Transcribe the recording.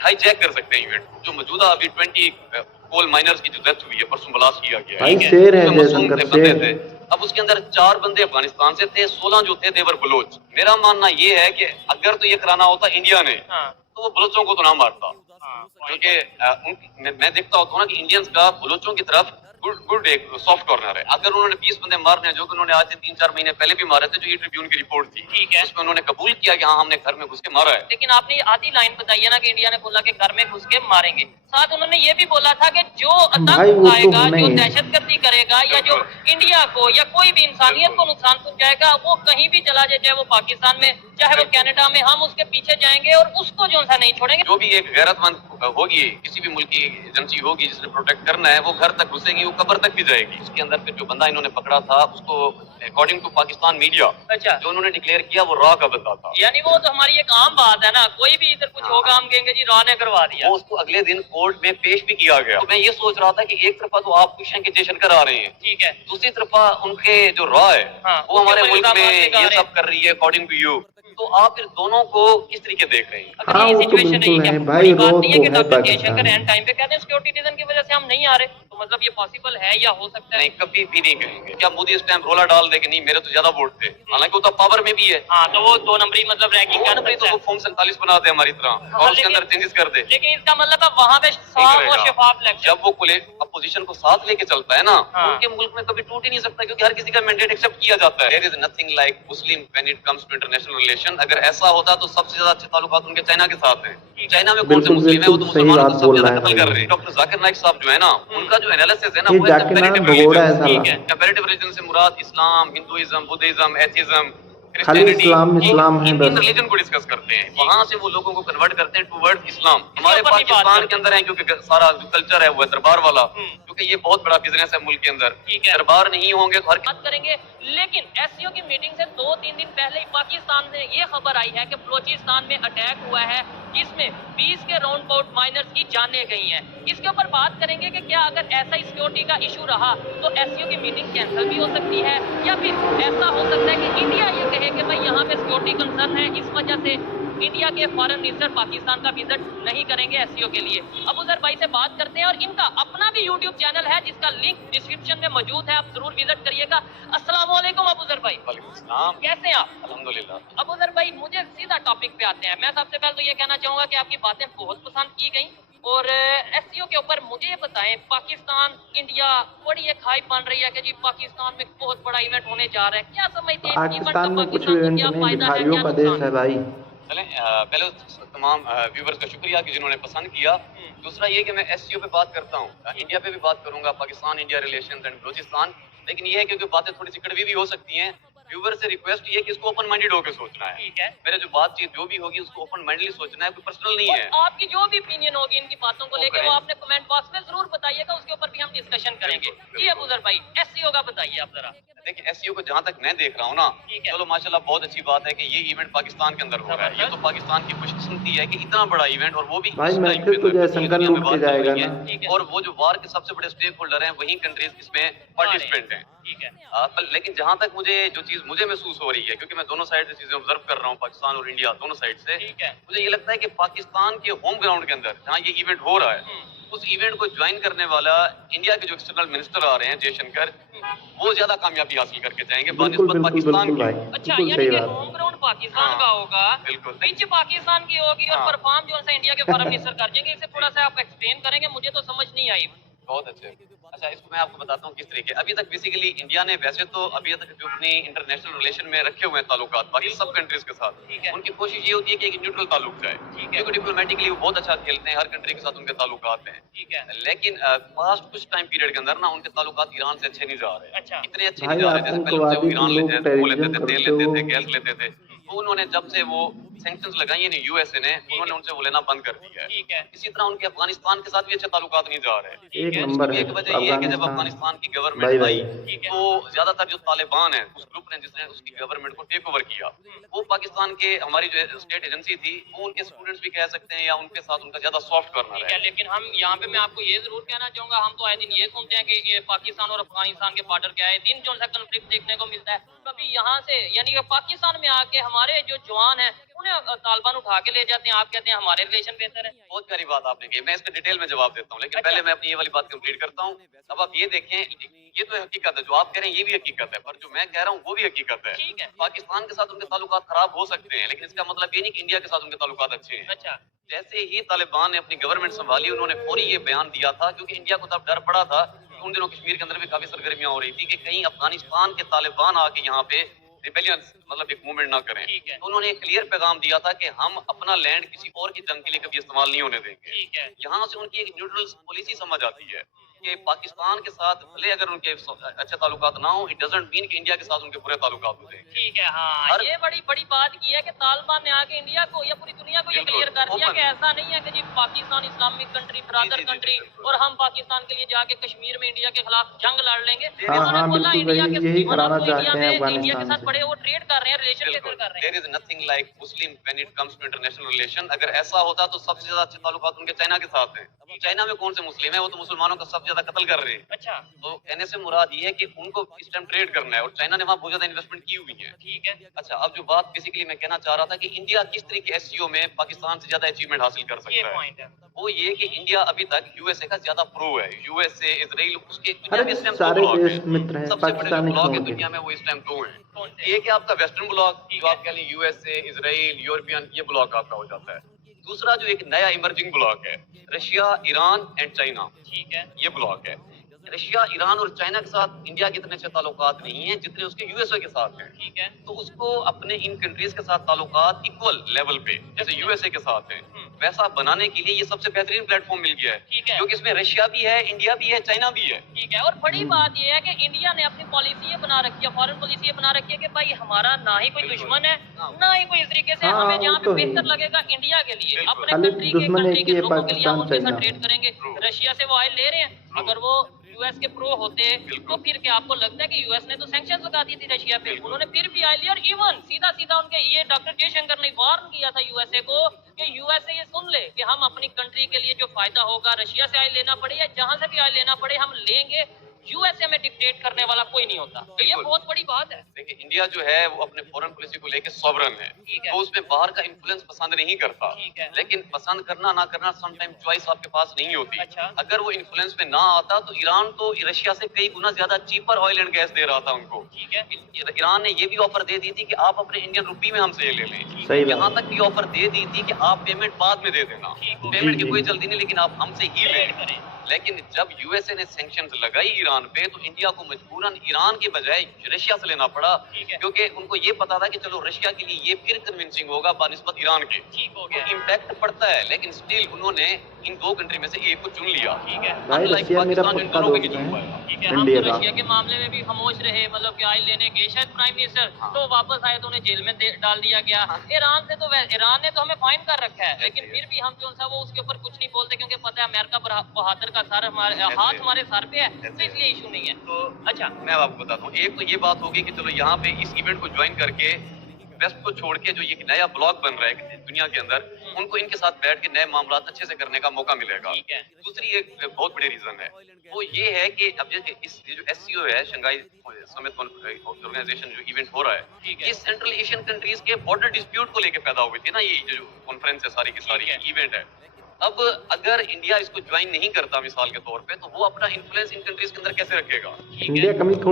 High Jack कर सकते हैं इवेंट। जो मौजूदा अभी 20 कोल माइनर्स की जो डेथ हुई है, परसों ब्लास्ट किया गया भाई शेर है मासूम जयशंकर, बंदे शेर। थे। अब उसके अंदर 4 बंदे अफगानिस्तान से थे, 16 जो थे देवर बलोच। मेरा मानना ये है कि अगर तो ये कराना होता इंडिया ने, तो वो बलोचों को तो ना मारता, क्योंकि मैं देखता होता हूँ ना कि इंडियंस का बलोचों की तरफ गुड एक सॉफ्ट कॉर्नर है। अगर उन्होंने 20 बंदे मारने हैं, जो कि उन्होंने आज से 3-4 महीने पहले भी मारे थे, जो ये ट्रिब्यून की रिपोर्ट थी, ठीक है, उसमें उन्होंने कबूल किया कि हाँ हमने घर में घुस के मारा है। लेकिन आपने आधी लाइन बताई है ना कि इंडिया ने बोला कि घर में घुस के मारेंगे, साथ उन्होंने ये भी बोला था कि जो भाई वो आतंक तो आएगा, जो नहीं, दहशतगर्दी करेगा, या जो इंडिया को या कोई भी इंसानियत को नुकसान पहुंचाएगा, वो कहीं भी चला जाए, चाहे वो पाकिस्तान में, चाहे वो कनाडा में, हम उसके पीछे जाएंगे और उसको जो सा नहीं छोड़ेंगे। जो भी एक गैरतमंद होगी, किसी भी मुल्क की एजेंसी होगी जिसने प्रोटेक्ट करना है, वो घर तक घुसेगी, वो कब्र तक भी जाएगी। उसके अंदर फिर जो बंदा इन्होंने पकड़ा था, उसको अकॉर्डिंग टू पाकिस्तान मीडिया, अच्छा, जो उन्होंने डिक्लेयर किया वो रॉ का बंदा था। यानी वो तो हमारी एक आम बात है ना, कोई भी इधर कुछ होगा हम कहेंगे जी रॉ ने करवा दिया। वो उसको अगले दिन कोर्ट में पेश भी किया गया। तो मैं ये सोच रहा था कि एक तरफा तो आप खुश हैं कि जयशंकर आ रहे हैं, ठीक है, दूसरी तरफा उनके जो रॉ है, वो हमारे मुल्क में ये सब कर रही है अकॉर्डिंग टू यू। तो आप फिर दोनों को किस तरीके देख रहे हैं? अगर हाँ ये वो तो सिचुएशन बिल्कुल है, है क्या भाई, बड़ी बात रो नहीं है तो कि है तब तक जयशंकर पाकिस्तान। एंड टाइम पे कहते हैं सिक्योरिटी रीजन की वजह से हम नहीं आ रहे, तो मतलब ये पॉसिबल है या हो सकता है? नहीं, कभी भी नहीं कहेंगे। क्या मोदी इस टाइम रोला डाल दे कि नहीं मेरे तो ज्यादा वोट थे, हालांकि वो तो पावर में भी है। हाँ, तो वो 2 नंबरी मतलब रैंकिंग कर सकता है, तो वो फॉर्म 47 बना दे हमारी तरह और उसके अंदर चेंजेस कर दे। लेकिन इसका मतलब अब वहाँ पे साफ और शफाफ इलेक्शन, जब वो अपोजिशन को साथ लेके चलता है ना, उनके मुल्क में कभी टूट ही नहीं सकता, क्योंकि हर किसी का मैंडेट एक्सेप्ट किया जाता है। There is nothing like Muslim when it comes to international relation. अगर ऐसा होता तो सबसे ज्यादा अच्छे ताल्लुकात उनके चाइना के साथ हैं। चाइना में कौन से बिल्कुल मुस्लिम है? वो बिल्कुल तो सही मुसलमानों बात को बोल सबसे रहा ज्यादा है कत्ल भाई। कर रहे हैं। डॉक्टर जाकिर नाइक साहब जो है ना, उनका जो एनालिसिस है ना, ये वो है जाकिर नाम कंपैरेटिव भगोड़ा है रिलीजन, साला। ठीक है, कंपैरेटिव रिलीजन से मुराद इस्लाम, हिंदुइज्म, बुद्धिज्म, एथिज्म, खाली क्रिश्चियनिटी, इस्लाम इस्लाम है इन बस। रिलीजन को डिस्कस करते हैं। वहां से वो लोगों को कन्वर्ट करते हैं टुवर्ड्स इस्लाम। हमारे पाकिस्तान के अंदर है, क्योंकि सारा जो कल्चर है वो है दरबार वाला, क्योंकि ये बहुत बड़ा बिजनेस है मुल्क के अंदर। दरबार नहीं होंगे तो हर बात करेंगे। लेकिन एससीओ की मीटिंग से 2-3 दिन पहले ही पाकिस्तान से ये खबर आई है कि बलोचिस्तान में अटैक हुआ है, जिसमें 20 के राउंड अबाउट माइनर्स की जानें गई हैं। इसके ऊपर बात करेंगे कि क्या अगर ऐसा ही सिक्योरिटी का इशू रहा तो एससीओ की मीटिंग कैंसिल भी हो सकती है, या फिर ऐसा हो सकता है कि इंडिया ये कहे कि भाई यहाँ पे सिक्योरिटी कंसर्न है, इस वजह से इंडिया के फॉरेन मिनिस्टर पाकिस्तान का विजिट नहीं करेंगे एससीओ के लिए। अब उधर भाई से बात करते हैं, और इनका अपना भी यूट्यूब चैनल है जिसका लिंक डिस्क्रिप्शन में मौजूद है, आप जरूर विजिट करिएगा। अस्सलाम वालेकुम अबूजर भाई। कैसे हैं आप? अल्हम्दुलिल्लाह। अबूजर भाई, मुझे सीधा टॉपिक पे आते हैं। मैं सबसे पहले तो ये कहना चाहूंगा कि आपकी बातें बहुत पसंद की गई, और एससीओ के ऊपर मुझे ये बताएं, पाकिस्तान इंडिया बड़ी एक हाइप बन रही है कि जी पाकिस्तान में बहुत बड़ा इवेंट होने जा रहा है, क्या समझते हैं? पाकिस्तान में कुछ इवेंट नहीं, भिखारियों का देश है भाई। चलें, पहले तो तमाम व्यूवर्स का शुक्रिया कि जिन्होंने पसंद किया। दूसरा ये कि मैं एससीओ पे बात करता हूँ, इंडिया पे भी बात करूंगा, Pakistan India relations and Balochistan. लेकिन ये है क्योंकि बातें थोड़ी सी कड़वी भी हो सकती हैं, व्यूवर से रिक्वेस्ट ये कि इसको ओपन माइंडेड होकर सोचना है। ठीक है, मेरे जो बातचीत जो भी होगी उसको ओपन माइंडली सोचना है, कोई पर्सनल नहीं है। आपकी जो भी ओपिनियन होगी इनकी बातों को लेकर, वो आपने कमेंट बॉक्स में जरूर बताइएगा, उसके ऊपर भी हम डिस्कशन करेंगे। जी अबूजर भाई, एससीओ का बताइए आप जरा। देखिए, एससीओ को जहाँ तक मैं देख रहा हूँ ना, चलो माशाल्लाह बहुत अच्छी बात है कि ये इवेंट पाकिस्तान के अंदर हो रहा है। ये तो पाकिस्तान की खुशकिस्मती है कि इतना बड़ा इवेंट, और वो भी भाई मैसेज तो जयशंकर लूट के जाएगा ना। और वो जो वार के सबसे बड़े स्टेक होल्डर हैं वही कंट्रीज इसमें पार्टिसिपेंट हैं। ठीक है, लेकिन जहाँ तक जो चीज मुझे महसूस हो रही है, क्योंकि मैं दोनों साइड से चीजें ऑब्जर्व कर रहा हूँ, पाकिस्तान और इंडिया दोनों साइड से, ठीक है, मुझे ये लगता है कि पाकिस्तान के होम ग्राउंड के अंदर जहाँ ये इवेंट हो रहा है, उस इवेंट को ज्वाइन करने वाला इंडिया के जो एक्सटर्नल मिनिस्टर आ रहे हैं जयशंकर, वो ज्यादा कामयाबी हासिल करके जाएंगे बिल्कुल पाकिस्तान की। अच्छा, यानी कि होम ग्राउंड पाकिस्तान का होगा, बिल्कुल पिच पाकिस्तान की होगी, और परफॉर्म जो है इंडिया के फॉरेन मिनिस्टर कर देंगे। इसे थोड़ा सा आप एक्सप्लेन करेंगे, मुझे तो समझ नहीं आई। बहुत अच्छे। अच्छा, इसको मैं आपको बताता हूँ किस तरीके। अभी तक बेसिकली इंडिया ने वैसे तो अभी तक जो अपनी इंटरनेशनल रिलेशन में रखे हुए हैं ताल्लुकात बाकी सब कंट्रीज के साथ, उनकी कोशिश ये होती है कि एक न्यूट्रल ताल्लुक जाए, क्योंकि डिप्लोमेटिकली वो बहुत अच्छा खेलते हैं, हर कंट्री के साथ उनके ताल्लुकात हैं, ठीक है। लेकिन पास्ट कुछ टाइम पीरियड के अंदर ना उनके ताल्लुकात ईरान से अच्छे नहीं जा रहे। अच्छा, इतने अच्छे नहीं जा रहे जैसे पहले उनसे वो ईरान लेते थे, वो लेते थे, तेल लेते थे, गैस लेते थे। तो उन्होंने जब से वो सैंक्शंस लगाई है यूएसए ने, उन्होंने उनसे वो लेना बंद कर दिया है। ठीक है, इसी तरह उनके अफगानिस्तान के साथ भी अच्छे ताल्लुकात नहीं जा रहे। एक नंबर है एक वजह ये है कि जब अफगानिस्तान की गवर्नमेंट आई, तो ज्यादातर जो तालिबान है उस ग्रुप ने जिसने उसकी गवर्नमेंट को टेक ओवर किया, वो पाकिस्तान के हमारी जो स्टेट एजेंसी थी, वो उनके स्टूडेंट्स भी कह सकते हैं, या उनके साथ उनका ज्यादा सॉफ्ट कॉर्नर है। लेकिन हम यहाँ पे मैं आपको ये जरूर कहना चाहूंगा, हम तो आए दिन ये सुनते हैं कि ये पाकिस्तान और अफगानिस्तान के बॉर्डर के आए दिन जो सा कॉन्फ्लिक्ट देखने को मिलता है, कभी यहाँ से यानी कि पाकिस्तान में आके हमारे जो जवान हैं उन्हें में तालिबान उठा के ले जाते हैं, आप कहते हैं हमारे रिलेशन बेहतर है। बहुत प्यारी बात आपने की, मैं इसका डिटेल में जवाब देता हूँ, लेकिन अच्छा। पहले मैं अपनी ये वाली बात कंप्लीट करता हूँ। अब आप ये देखें, ये तो हकीकत है, जो आप कह रहे हैं ये भी हकीकत है, पर जो मैं कह रहा हूँ वो भी हकीकत है। ठीक है। पाकिस्तान के साथ उनके ताल्लुकात खराब हो सकते हैं, लेकिन इसका मतलब ये नहीं कि इंडिया के साथ उनके ताल्लुकात अच्छे हैं। अच्छा। जैसे ही तालिबान ने अपनी गवर्नमेंट संभाली, उन्होंने फौरी ये बयान दिया था, क्योंकि इंडिया को तब डर पड़ा था कि उन दिनों कश्मीर के अंदर भी काफी सरगर्मियां हो रही थी कि कहीं अफगानिस्तान के तालिबान आके यहाँ पे रिबेलियन मतलब एक मूवमेंट ना करें। ठीक है। तो उन्होंने एक क्लियर पैगाम दिया था कि हम अपना लैंड किसी और की जंग के लिए कभी इस्तेमाल नहीं होने देंगे। ठीक है। यहाँ से उनकी एक न्यूट्रल पॉलिसी समझ आती है कि पाकिस्तान के साथ भले अगर उनके अच्छे ताल्लुकात ना हो, इट डजंट मीन कि इंडिया के साथ उनके बुरे ताल्लुकात हो जाएंगे। ठीक है। हाँ, हर- ये बड़ी बड़ी बात की है कि तालिबान ने आके इंडिया को या पूरी दुनिया को ये बिल्कुल, क्लियर कर दिया open। कि ऐसा नहीं है कि जी पाकिस्तान इस्लामिक कंट्री, ब्रदर जी, कंट्री, बिल्कुल। और हम पाकिस्तान के लिए जाके कश्मीर में इंडिया के खिलाफ जंग लड़ लेंगे। हाँ, उन्होंने हाँ, बोला बिल्कुल इंडिया वही- के यही दुश्मन कराना आपको इंडिया चाहते हैं में इंडिया के अफगानिस्तान साथ से। पड़े वो ट्रेड कर रहे हैं, रिलेशन बेहतर बिल्कुल, कर रहे देयर हैं। Is nothing like Muslim when it comes to international relation. अगर ऐसा होता तो सबसे ज्यादा अच्छे ताल्लुकात उनके चाइना के साथ हैं। चाइना में कौन से मुस्लिम है, वो तो मुसलमानों का सबसे ज्यादा कत्ल कर रहे हैं। अच्छा। तो कहने से मुराद ये है कि उनको इस टाइम ट्रेड करना है, और चाइना ने वहाँ बहुत ज्यादा इन्वेस्टमेंट की हुई है। ठीक है। अच्छा, अब जो बात बेसिकली मैं कहना चाह रहा था कि इंडिया किस तरीके एससीओ में पाकिस्तान से ज्यादा अचीवमेंट हासिल कर ये सकता है, पॉइंट है। वो ये कि इंडिया अभी तक यूएसए का ज्यादा प्रो है। यूएसए, इसराइल, उसके दुनिया अरे में इस टाइम सारे 2 ब्लॉक देश हैं। मित्र हैं, सबसे बड़े जो पाकिस्तानी ब्लॉक है क्यों दुनिया में वो इस टाइम 2 हैं। कौन से? एक है आपका वेस्टर्न ब्लॉक, जो आप कह लें यूएसए, इसराइल, यूरोपियन, ये ब्लॉक आपका हो जाता है। दूसरा जो एक नया इमर्जिंग ब्लॉक है, रशिया, ईरान एंड चाइना, ठीक है। ये ब्लॉक है। रशिया, ईरान और चाइना के साथ इंडिया के इतने अच्छे ताल्लुकात नहीं हैं जितने उसके यूएसए के साथ हैं। ठीक है। तो उसको अपने इन कंट्रीज के साथ ताल्लुकात इक्वल लेवल पे जैसे यूएसए के साथ हैं, वैसा बनाने के लिए ये सबसे बेहतरीन प्लेटफॉर्म मिल गया है, ठीक है। क्योंकि इसमें रशिया भी है, इंडिया भी है, चाइना भी है। ठीक है। और बड़ी बात ये है कि इंडिया ने अपनी पॉलिसी ये बना रखी है, फॉरेन पॉलिसी ये बना रखी है कि भाई हमारा ना ही कोई बिल्कुल। दुश्मन है, हाँ। ना ही कोई इस तरीके से हाँ, हमें वो जहाँ तो पे है। बेहतर लगेगा इंडिया के लिए, बिल्कुल। अपने खाली कंट्री दुश्मन के एक ही है, लोगों के लिए हम उनके पाकिस्तान, साथ ट्रेड करेंगे। True। रशिया से वो ऑयल ले रहे हैं, अगर वो यूएस के प्रो होते तो बिल्कुल। फिर क्या आपको लगता है कि यूएस ने तो सैंक्शन लगा दी थी रशिया पे, बिल्कुल। उन्होंने फिर भी ऑयल लिया, और इवन सीधा सीधा उनके ये डॉक्टर जयशंकर ने वार्न किया था यूएसए को कि यूएसए ये सुन ले कि हम अपनी कंट्री के लिए जो फायदा होगा, रशिया से ऑयल लेना पड़े या जहां से भी ऑयल लेना पड़े हम लेंगे, यूएसए में डिक्टेट करने वाला कोई नहीं होता। तो ये बिल्कुल। बहुत बड़ी बात है। देखिए, इंडिया जो है वो अपने फॉरेन पॉलिसी को लेकर सॉवरन है, ठीक है। तो उसमें बाहर का इन्फ्लुएंस पसंद नहीं करता। ठीक है। लेकिन पसंद करना ना करना सम टाइम चॉइस आपके पास नहीं होती। अच्छा। अगर वो इन्फ्लुएंस में ना आता तो ईरान तो रशिया से कई गुना ज्यादा चीपर ऑयल एंड गैस दे रहा था उनको। ठीक है। ईरान ने ये भी ऑफर दे दी थी कि आप अपने इंडियन रुपी में हमसे ये ले लें। सही बात। यहाँ तक भी ऑफर दे दी थी कि आप पेमेंट बाद में दे देना, ठीक हो। पेमेंट जी, की कोई जी। जल्दी नहीं, लेकिन आप हमसे ही ट्रेड लें। करें। लेकिन जब यूएसए ने सैंक्शंस लगाई ईरान पे, तो इंडिया को मजबूरन ईरान के बजाय रशिया से लेना पड़ा, ठीक है। क्योंकि उनको ये पता था कि चलो रशिया के लिए ये फिर कन्विंसिंग होगा बानिस्बत ईरान के। ठीक हो तो गया। इम्पैक्ट पड़ता है, लेकिन स्टिल उन्होंने इन 2 कंट्री में से एक को चुन लिया। ठीक है। भाई Unlike रशिया मेरा पाकिस्तान जो इन पक्का दोनों को दोस्त नहीं चुन है पाया। ठीक है। हम इंडिया तो का। रशिया के मामले में भी खामोश रहे, मतलब कि ऑयल लेने गए शायद प्राइम मिनिस्टर, हाँ। तो वापस आए तो उन्हें जेल में डाल दिया गया। ईरान से तो ईरान ने तो हमें फाइन कर रखा है, लेकिन फिर भी हम जो सा वो उसके ऊपर कुछ नहीं बोलते, क्योंकि पता है अमेरिका बहादुर का सर हमारे हाथ हमारे सर पे है, तो इसलिए इशू नहीं है। तो अच्छा। मैं अब आपको बताता हूँ, एक तो ये बात होगी कि चलो यहाँ पे इस इवेंट को ज्वाइन करके वेस्ट को छोड़ के जो ये नया ब्लॉक बन रहा है दुनिया के अंदर, उनको इनके साथ बैठ के नए मामला अच्छे से करने का मौका मिलेगा। ठीक है। दूसरी एक बहुत बड़ी रीजन है, वो ये है कि अब जैसे इस जो एससीओ है, शंघाई समिट ऑर्गेनाइजेशन जो इवेंट हो रहा है, ठीक है। ये सेंट्रल एशियन कंट्रीज के बॉर्डर डिस्प्यूट को लेके पैदा हुई थी ना, ये जो कॉन्फ्रेंस है सारी की सारी ठीक है। इवेंट है। अब अगर इंडिया इसको ज्वाइन नहीं करता मिसाल के तौर पे, तो वो अपना इन्फ्लुएंस इन कंट्रीज के अंदर कैसे रखेगा? ठीक है। इंडिया कमी थोड़ी